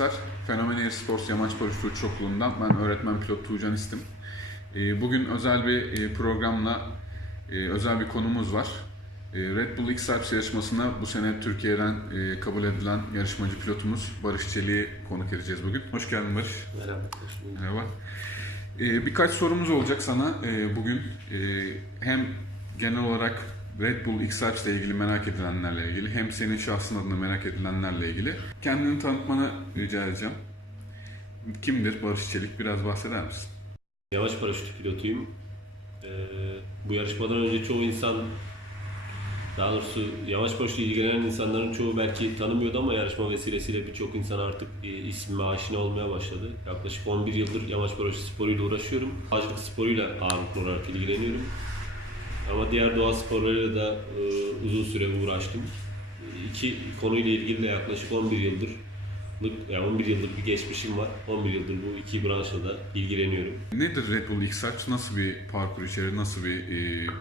arkadaşlar. Fenomen Air Sports Yamaç Paraşütü Uçuş Okulu'ndan ben öğretmen pilot Tuğcan İstim. Bugün özel bir programla özel bir konumuz var. Red Bull X-Alps yarışmasına bu sene Türkiye'den kabul edilen yarışmacı pilotumuz Barış Çelik'i konuk edeceğiz bugün. Hoş geldin Barış. Merhaba. Merhaba. Birkaç sorumuz olacak sana bugün. Hem genel olarak Red Bull X-Alps ile ilgili merak edilenlerle ilgili hem senin şahsın adına merak edilenlerle ilgili. Kendini tanıtmanı rica edeceğim. Kimdir Barış Çelik? Biraz bahseder misin? Yamaç paraşütü pilotuyum. Bu yarışmadan önce çoğu insan, daha doğrusu yamaç paraşütü ilgilenen insanların çoğu belki tanımıyordu ama yarışma vesilesiyle birçok insan artık ismime aşina olmaya başladı. Yaklaşık 11 yıldır yamaç paraşütü sporuyla uğraşıyorum. Havacılık sporuyla ağırlıklı olarak ilgileniyorum. Ama diğer doğa sporlarıyla da uzun süre uğraştım. İki konuyla ilgili de yaklaşık 11 yıldır bir geçmişim var. 11 yıldır bu iki branşla da ilgileniyorum. Nedir Red Bull X-Alps? Nasıl bir parkur içerir? Nasıl bir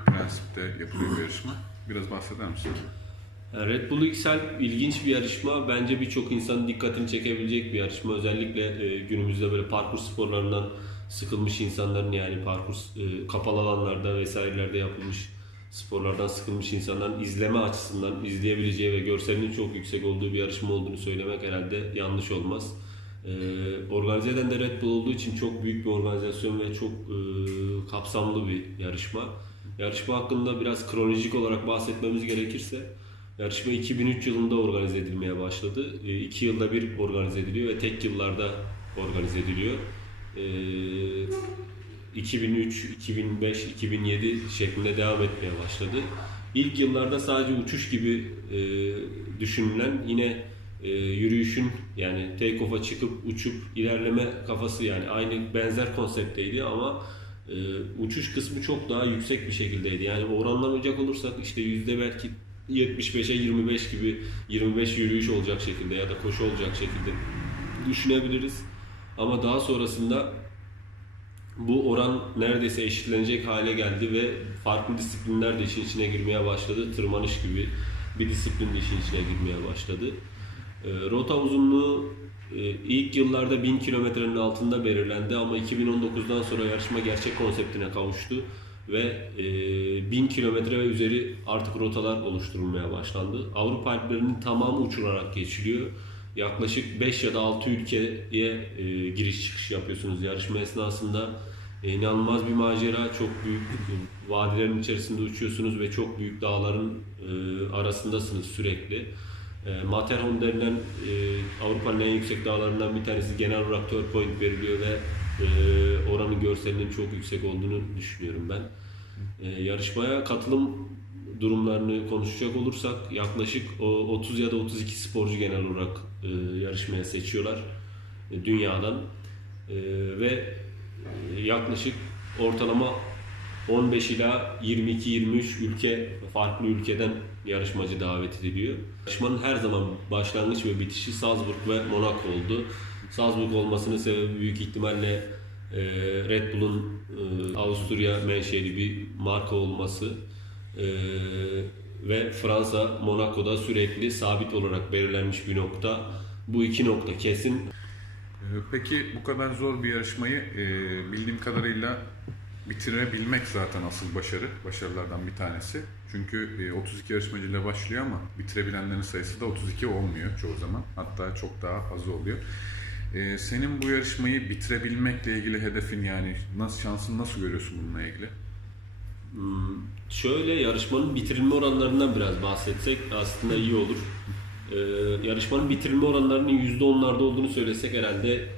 prensipte yapılıyor bir yarışma? Biraz bahseder misin? Red Bull XL ilginç bir yarışma. Bence birçok insanın dikkatini çekebilecek bir yarışma. Özellikle günümüzde böyle parkur sporlarından sıkılmış insanların, yani parkur kapalı alanlarda vesairelerde yapılmış sporlardan sıkılmış insanların izleme açısından izleyebileceği ve görselinin çok yüksek olduğu bir yarışma olduğunu söylemek herhalde yanlış olmaz. Organize eden de Red Bull olduğu için çok büyük bir organizasyon ve çok kapsamlı bir yarışma. Yarışma hakkında biraz kronolojik olarak bahsetmemiz gerekirse, yarışma 2003 yılında organize edilmeye başladı. 2 yılda bir organize ediliyor ve tek yıllarda organize ediliyor. 2003, 2005, 2007 şeklinde devam etmeye başladı. İlk yıllarda sadece uçuş gibi düşünülen, yine yürüyüşün, yani take-off'a çıkıp uçup ilerleme kafası, yani aynı benzer konseptteydi ama uçuş kısmı çok daha yüksek bir şekildeydi. Yani oranlamayacak olursak işte belki %75'e 25 gibi, 25 yürüyüş olacak şekilde ya da koşu olacak şekilde düşünebiliriz. Ama daha sonrasında bu oran neredeyse eşitlenecek hale geldi ve farklı disiplinler de işin içine girmeye başladı. Tırmanış gibi bir disiplin de işin içine girmeye başladı. Rota uzunluğu ilk yıllarda 1000 kilometrenin altında belirlendi ama 2019'dan sonra yarışma gerçek konseptine kavuştu ve 1000 kilometre ve üzeri artık rotalar oluşturulmaya başlandı. Avrupa Alplerinin tamamı uçurarak geçiliyor. Yaklaşık 5 ya da 6 ülkeye giriş çıkış yapıyorsunuz yarışma esnasında. İnanılmaz bir macera, çok büyük vadilerin içerisinde uçuyorsunuz ve çok büyük dağların arasındasınız sürekli. Matterhorn denilen Avrupa'nın en yüksek dağlarından bir tanesi genel olarak 4 point veriliyor ve oranın görselinin çok yüksek olduğunu düşünüyorum ben. Yarışmaya katılım durumlarını konuşacak olursak yaklaşık 30 ya da 32 sporcu genel olarak yarışmaya seçiyorlar dünyadan ve yaklaşık ortalama 15 ila 22-23 farklı ülkeden yarışmacı davet ediliyor. Yarışmanın her zaman başlangıç ve bitişi Salzburg ve Monaco oldu. Salzburg olmasının sebebi büyük ihtimalle Red Bull'un Avusturya menşeli bir marka olması ve Fransa, Monaco'da sürekli sabit olarak belirlenmiş bir nokta. Bu iki nokta kesin. Peki bu kadar zor bir yarışmayı bildiğim kadarıyla bitirebilmek zaten asıl başarılardan bir tanesi. Çünkü 32 yarışmacıyla başlıyor ama bitirebilenlerin sayısı da 32 olmuyor çoğu zaman. Hatta çok daha az oluyor. Senin bu yarışmayı bitirebilmekle ilgili hedefin, yani şansını nasıl görüyorsun bununla ilgili? Şöyle, yarışmanın bitirilme oranlarından biraz bahsetsek aslında iyi olur. Yarışmanın bitirilme oranlarının %10'larda olduğunu söylesek herhalde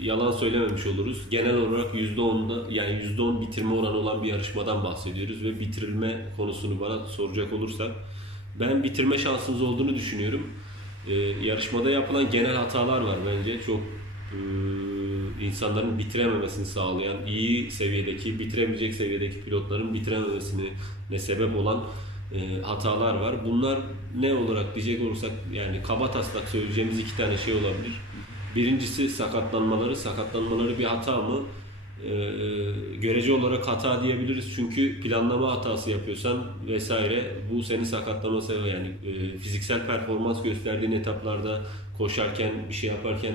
yalan söylememiş oluruz. Genel olarak %10'da, yani %10 bitirme oranı olan bir yarışmadan bahsediyoruz ve bitirilme konusunu bana soracak olursak ben bitirme şansımız olduğunu düşünüyorum. Yarışmada yapılan genel hatalar var bence. Çok insanların bitirememesini sağlayan, iyi seviyedeki, bitirebilecek seviyedeki pilotların bitirememesine sebep olan hatalar var. Bunlar ne olarak diyecek olursak, yani kabataslak söyleyeceğimiz iki tane şey olabilir. Birincisi sakatlanmaları. Sakatlanmaları bir hata mı? görece olarak hata diyebiliriz. Çünkü planlama hatası yapıyorsan vesaire bu seni sakatlamaya sebep. Yani fiziksel performans gösterdiğin etaplarda koşarken, bir şey yaparken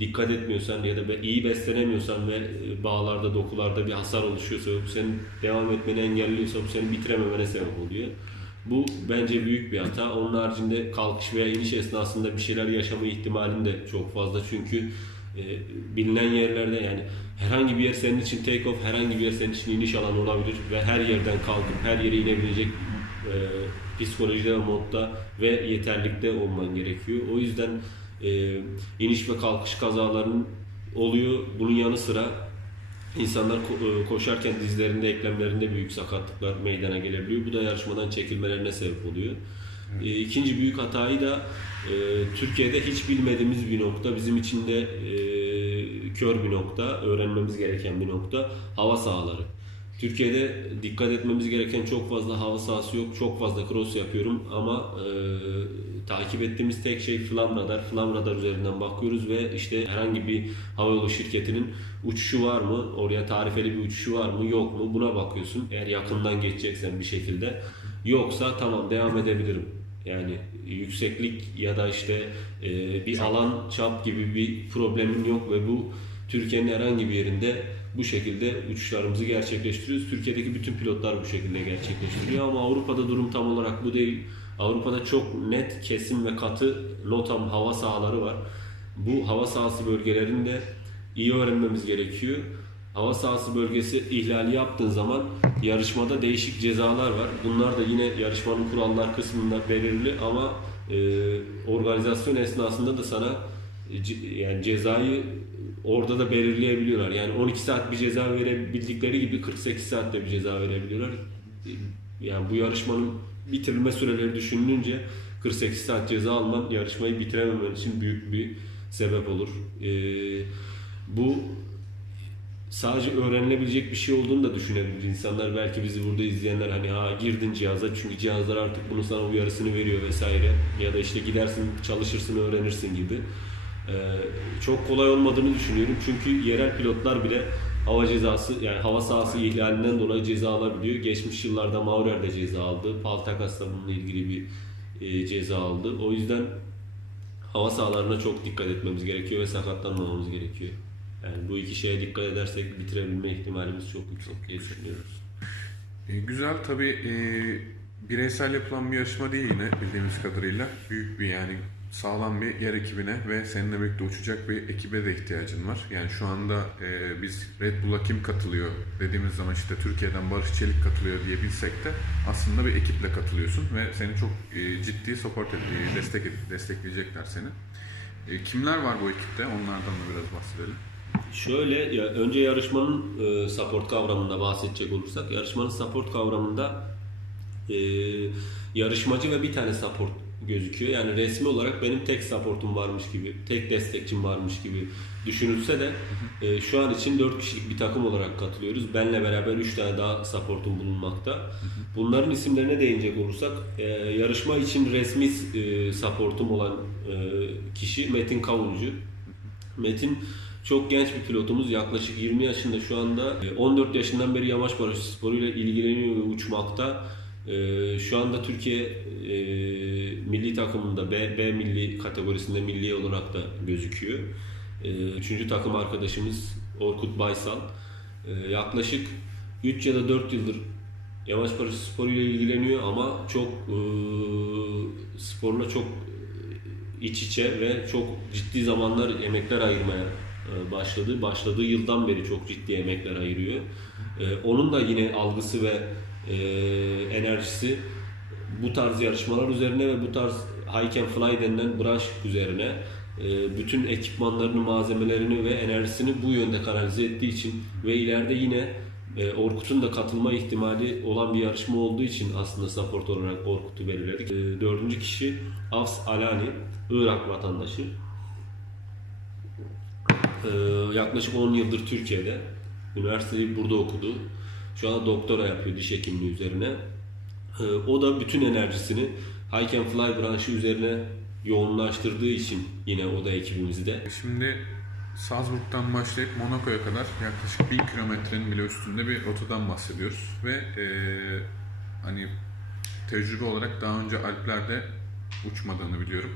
dikkat etmiyorsan ya da iyi beslenemiyorsan ve bağlarda, dokularda bir hasar oluşuyorsa, bu senin devam etmeni engelliyorsa, bu senin bitirememene sebep oluyor. Bu bence büyük bir hata. Onun haricinde kalkış veya iniş esnasında bir şeyler yaşama ihtimalin de çok fazla. Çünkü bilinen yerlerde, yani herhangi bir yer senin için take off, herhangi bir yer senin için iniş alanı olabilir ve her yerden kalkıp her yere inebilecek psikolojide ve modda ve yeterlikte olman gerekiyor. O yüzden iniş ve kalkış kazalarının oluyor. Bunun yanı sıra insanlar koşarken dizlerinde, eklemlerinde büyük sakatlıklar meydana gelebiliyor. Bu da yarışmadan çekilmelerine sebep oluyor. İkinci büyük hatayı da Türkiye'de hiç bilmediğimiz bir nokta, bizim için de kör bir nokta, öğrenmemiz gereken bir nokta, hava sahaları. Türkiye'de dikkat etmemiz gereken çok fazla hava sahası yok, çok fazla cross yapıyorum ama takip ettiğimiz tek şey Flam Radar. Flam Radar üzerinden bakıyoruz ve işte herhangi bir havayolu şirketinin uçuşu var mı, oraya tarifeli bir uçuşu var mı, yok mu, buna bakıyorsun. Eğer yakından geçeceksen bir şekilde, yoksa tamam devam edebilirim. Yani yükseklik ya da işte bir alan, çap gibi bir problemin yok ve bu Türkiye'nin herhangi bir yerinde bu şekilde uçuşlarımızı gerçekleştiriyoruz. Türkiye'deki bütün pilotlar bu şekilde gerçekleştiriyor ama Avrupa'da durum tam olarak bu değil. Avrupa'da çok net, kesin ve katı LOTAM hava sahaları var. Bu hava sahası bölgelerini de iyi öğrenmemiz gerekiyor. Hava sahası bölgesi ihlali yaptığın zaman yarışmada değişik cezalar var. Bunlar da yine yarışmanın kurallar kısmında belirli ama organizasyon esnasında da sana yani cezayı orada da belirleyebiliyorlar. Yani 12 saat bir ceza verebildikleri gibi 48 saatte bir ceza verebiliyorlar. Yani bu yarışmanın bitirilme süreleri düşünülünce 48 saat ceza alman yarışmayı bitirememen için büyük bir sebep olur. Bu sadece öğrenilebilecek bir şey olduğunu da düşünebilir insanlar. Belki bizi burada izleyenler hani girdin cihaza, çünkü cihazlar artık bunun sana uyarısını veriyor vesaire. Ya da işte gidersin, çalışırsın, öğrenirsin gibi. Çok kolay olmadığını düşünüyorum. Çünkü yerel pilotlar bile hava cezası, yani hava sahası ihlalinden dolayı ceza alabiliyor. Geçmiş yıllarda Maurer de ceza aldı. Paltakas da bununla ilgili bir ceza aldı. O yüzden hava sahalarına çok dikkat etmemiz gerekiyor ve sakatlanmamamız gerekiyor. Yani bu iki şeye dikkat edersek bitirebilme ihtimalimiz çok yüksek diye düşünüyoruz. Güzel, tabii bireysel yapılan bir yarışma değil yine bildiğimiz kadarıyla. Büyük bir, yani sağlam bir yer ekibine ve seninle birlikte uçacak bir ekibe de ihtiyacın var. Yani şu anda biz Red Bull'a kim katılıyor dediğimiz zaman işte Türkiye'den Barış Çelik katılıyor diye bilsek de aslında bir ekiple katılıyorsun ve seni çok ciddi destekleyecekler seni. Kimler var bu ekipte? Onlardan da biraz bahsedelim. Şöyle, önce yarışmanın support kavramında bahsedecek olursak, yarışmanın support kavramında yarışmacı ve bir tane support gözüküyor. Yani resmi olarak benim tek supportum varmış gibi, tek destekçim varmış gibi düşünülse de şu an için 4 kişilik bir takım olarak katılıyoruz. Benle beraber 3 tane daha supportum bulunmakta. Bunların isimlerine değinecek olursak, yarışma için resmi supportum olan kişi Metin Kavuncu. Metin çok genç bir pilotumuz. Yaklaşık 20 yaşında şu anda. 14 yaşından beri yamaç paraşütü sporuyla ilgileniyor ve uçmakta. Şu anda Türkiye milli takımında B milli kategorisinde milli olarak da gözüküyor. 3. takım arkadaşımız Orkut Baysal. Yaklaşık 3 ya da 4 yıldır yamaç paraşütü sporuyla ilgileniyor ama çok sporla çok iç içe ve çok ciddi zamanlar, emekler ayırmaya başladı. Başladığı yıldan beri çok ciddi emekler ayırıyor. Onun da yine algısı ve enerjisi bu tarz yarışmalar üzerine ve bu tarz hike and fly denilen branş üzerine bütün ekipmanlarını, malzemelerini ve enerjisini bu yönde kanalize ettiği için ve ileride yine Orkut'un da katılma ihtimali olan bir yarışma olduğu için aslında support olarak Orkut'u belirledik. 4. kişi Afs Alani, Irak vatandaşı. Yaklaşık 10 yıldır Türkiye'de. Üniversiteyi burada okudu. Şu anda doktora yapıyor diş hekimliği üzerine. O da bütün enerjisini hike and fly branşı üzerine yoğunlaştırdığı için yine o da ekibimizde. Şimdi Salzburg'dan başlayıp Monaco'ya kadar yaklaşık 1000 kilometrenin bile üstünde bir rotadan bahsediyoruz. Ve hani tecrübe olarak daha önce Alplerde uçmadığını biliyorum.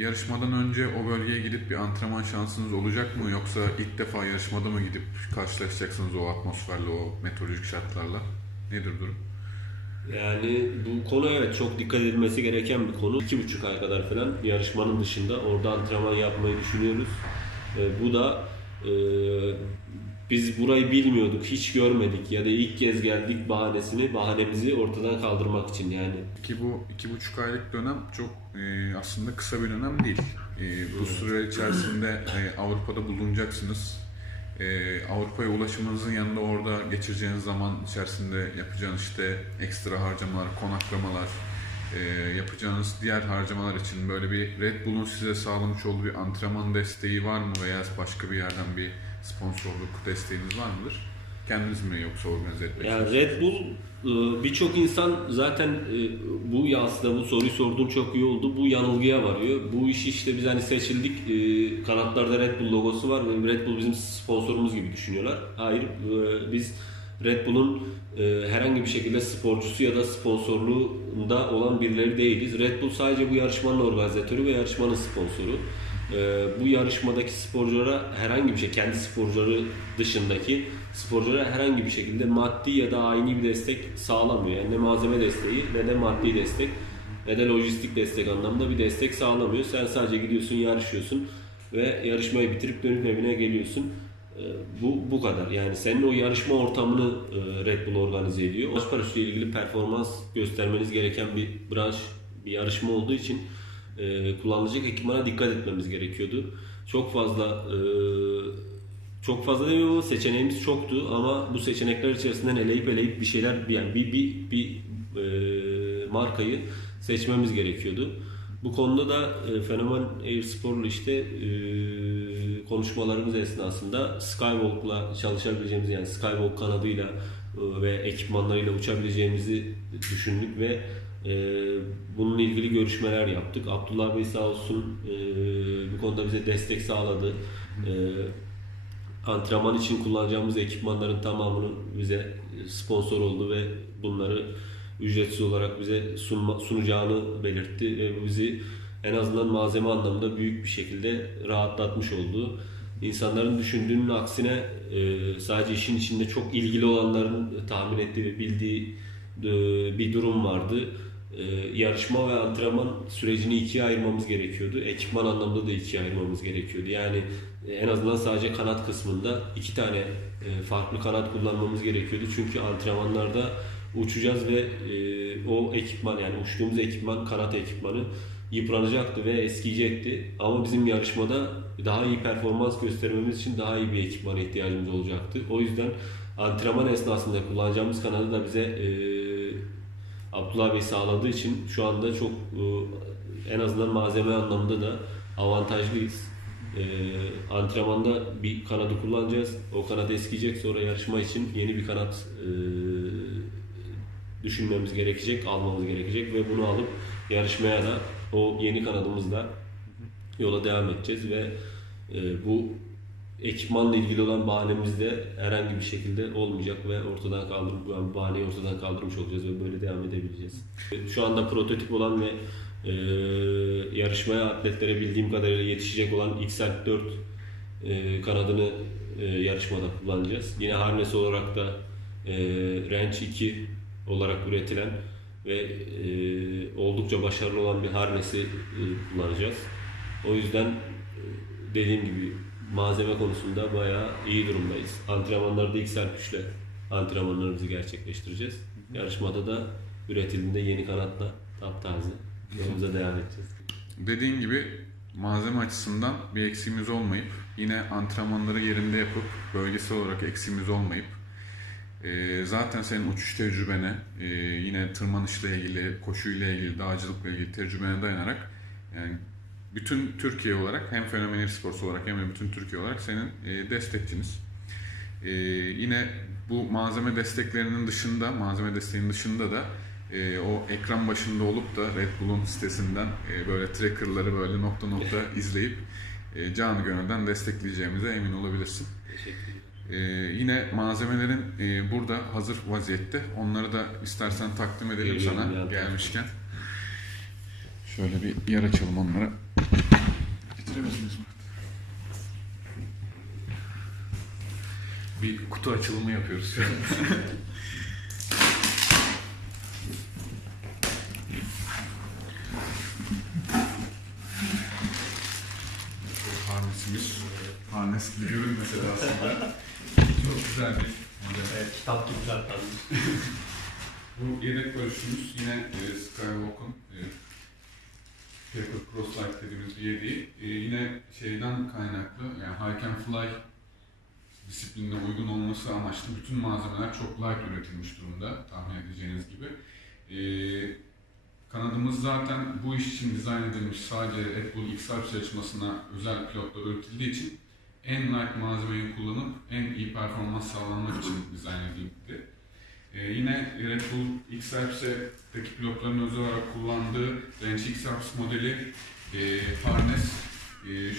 Yarışmadan önce o bölgeye gidip bir antrenman şansınız olacak mı? Yoksa ilk defa yarışmada mı gidip karşılaşacaksınız o atmosferle, o meteorolojik şartlarla? Nedir durum? Yani bu konu evet çok dikkat edilmesi gereken bir konu. 2,5 ay kadar falan yarışmanın dışında orada antrenman yapmayı düşünüyoruz. Bu da e, biz burayı bilmiyorduk, hiç görmedik ya da ilk kez geldik bahanemizi ortadan kaldırmak için yani. Ki bu 2,5 aylık dönem çok aslında kısa bir dönem değil. Bu süre içerisinde Avrupa'da bulunacaksınız. Avrupa'ya ulaşımınızın yanında orada geçireceğiniz zaman içerisinde yapacağınız işte ekstra harcamalar, konaklamalar, yapacağınız diğer harcamalar için böyle bir Red Bull'un size sağlamış olduğu bir antrenman desteği var mı veya başka bir yerden bir sponsorluk desteğiniz var mıdır? Kendiniz mi yoksa organize etmek Yani Red Bull birçok insan zaten bu aslında bu soruyu sorduğun çok iyi oldu. Bu yanılgıya varıyor. Bu işi işte biz hani seçildik. Kanatlarda Red Bull logosu var ve Red Bull bizim sponsorumuz gibi düşünüyorlar. Hayır, biz Red Bull'un herhangi bir şekilde sporcusu ya da sponsorluğunda olan birileri değiliz. Red Bull sadece bu yarışmanın organizatörü ve yarışmanın sponsoru. Bu yarışmadaki sporculara herhangi bir şey, kendi sporcuları dışındaki sporculara herhangi bir şekilde maddi ya da aynı bir destek sağlamıyor. Yani ne malzeme desteği ne de maddi destek ne de lojistik destek anlamda bir destek sağlamıyor. Sen sadece gidiyorsun, yarışıyorsun ve yarışmayı bitirip dönüp evine geliyorsun. Bu kadar. Yani senin o yarışma ortamını Red Bull organize ediyor. Boş paraşütle ilgili performans göstermeniz gereken bir branş, bir yarışma olduğu için kullanılacak ekipmana dikkat etmemiz gerekiyordu. Çok fazla demiyorum ama seçeneğimiz çoktu ama bu seçenekler içerisinden eleyip bir şeyler yani bir markayı seçmemiz gerekiyordu. Bu konuda da Fenomen Air Spor'la işte konuşmalarımız esnasında Skywalk'la çalışabileceğimiz yani Skywalk kanadıyla ve ekipmanlarıyla uçabileceğimizi düşündük ve bununla ilgili görüşmeler yaptık. Abdullah Bey sağ olsun bu konuda bize destek sağladı. Antrenman için kullanacağımız ekipmanların tamamını bize sponsor oldu ve bunları ücretsiz olarak bize sunacağını belirtti ve bu bizi en azından malzeme anlamında büyük bir şekilde rahatlatmış oldu. İnsanların düşündüğünün aksine sadece işin içinde çok ilgili olanların tahmin ettiği ve bildiği bir durum vardı. Yarışma ve antrenman sürecini ikiye ayırmamız gerekiyordu. Ekipman anlamda da ikiye ayırmamız gerekiyordu. Yani en azından sadece kanat kısmında 2 tane farklı kanat kullanmamız gerekiyordu. Çünkü antrenmanlarda uçacağız ve o ekipman yani uçtuğumuz ekipman, kanat ekipmanı yıpranacaktı ve eskiyecekti. Ama bizim yarışmada daha iyi performans göstermemiz için daha iyi bir ekipmana ihtiyacımız olacaktı. O yüzden antrenman esnasında kullanacağımız kanadı da bize Abdullah Bey sağladığı için şu anda çok en azından malzeme anlamında da avantajlıyız. Antrenmanda bir kanadı kullanacağız. O kanat eskiyecek. Sonra yarışma için yeni bir kanat düşünmemiz gerekecek, almamız gerekecek ve bunu alıp yarışmaya da o yeni kanadımızla yola devam edeceğiz ve bu ekipmanla ilgili olan bahanemiz de herhangi bir şekilde olmayacak ve bahaneyi ortadan kaldırmış olacağız ve böyle devam edebileceğiz. Şu anda prototip olan ve yarışmaya atletlere bildiğim kadarıyla yetişecek olan XR4 kanadını yarışmada kullanacağız. Yine harness olarak da Range 2 olarak üretilen ve oldukça başarılı olan bir harnesi kullanacağız. O yüzden dediğim gibi malzeme konusunda bayağı iyi durumdayız. Antrenmanlarda XR3 ile antrenmanlarımızı gerçekleştireceğiz. Yarışmada da üretildiğinde yeni kanatla taptaze yolumuza devam edeceğiz. Dediğin gibi malzeme açısından bir eksiğimiz olmayıp yine antrenmanları yerinde yapıp bölgesel olarak eksiğimiz olmayıp zaten senin uçuş tecrübene yine tırmanışla ilgili, koşuyla ilgili, dağcılıkla ilgili tecrübene dayanarak yani bütün Türkiye olarak hem Fenomen Air Sports olarak hem de bütün Türkiye olarak senin destekçiniz. Yine bu malzeme desteğinin dışında da o ekran başında olup da Red Bull'un sitesinden böyle tracker'ları böyle nokta nokta izleyip canı gönülden destekleyeceğimize emin olabilirsin. Teşekkürler. Yine malzemelerin burada hazır vaziyette. Onları da istersen takdim edelim Geliyorum sana ya. gelmişken. Şöyle bir yer açalım onlara. Getiremezsiniz mi? Bir kutu açılımı yapıyoruz şu an. Harnesimiz. Harnes gibi görünmese de aslında. Çok güzel bir model. Evet, kitap gibi zaten. Bu yedek barışımız yine Skywalk'un Paper Cross Light dediğimiz bir yedeği. Yine şeyden kaynaklı, yani Hike and Fly disiplinine uygun olması amaçlı bütün malzemeler çok light üretilmiş durumda, tahmin edeceğiniz gibi. Kanadımız zaten bu iş için dizayn edilmiş, sadece Red Bull X-Alps yarışmasına özel pilotlar üretildiği için en light malzemeyi kullanıp en iyi performans sağlanmak için dizayn edildi. Yine Red Bull X-Alps'teki pilotların özel olarak kullandığı Range X-Alps modeli harness,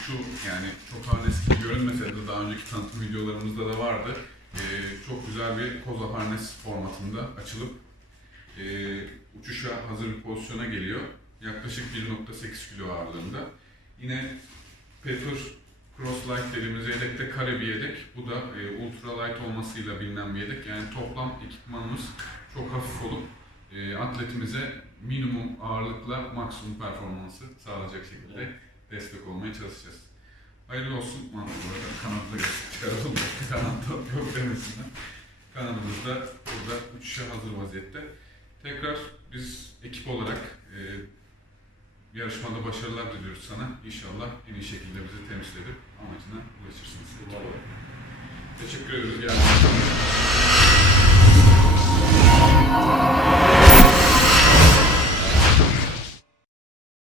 şu yani çok harness gibi görünmese de daha önceki tanıtım videolarımızda da vardı. Çok güzel bir koza harness formatında açılıp uçuşa hazır bir pozisyona geliyor. Yaklaşık 1.8 kilo ağırlığında. Yine Paper Cross Light dediğimiz yedekte kare bir yedek. Bu da ultra light olmasıyla bilinen bir yedek. Yani toplam ekipmanımız çok hafif olup atletimize minimum ağırlıkla maksimum performansı sağlayacak şekilde destek olmaya çalışacağız. Hayırlı olsun. Kanatla çıkaralım. Kanat yok demesinden. Kanadımız da burada uçuşa hazır vaziyette. Tekrar biz ekip olarak yarışmada başarılar diliyoruz sana. İnşallah en iyi şekilde bizi temsil edip amacına ulaşırsınız. Teşekkür ederiz.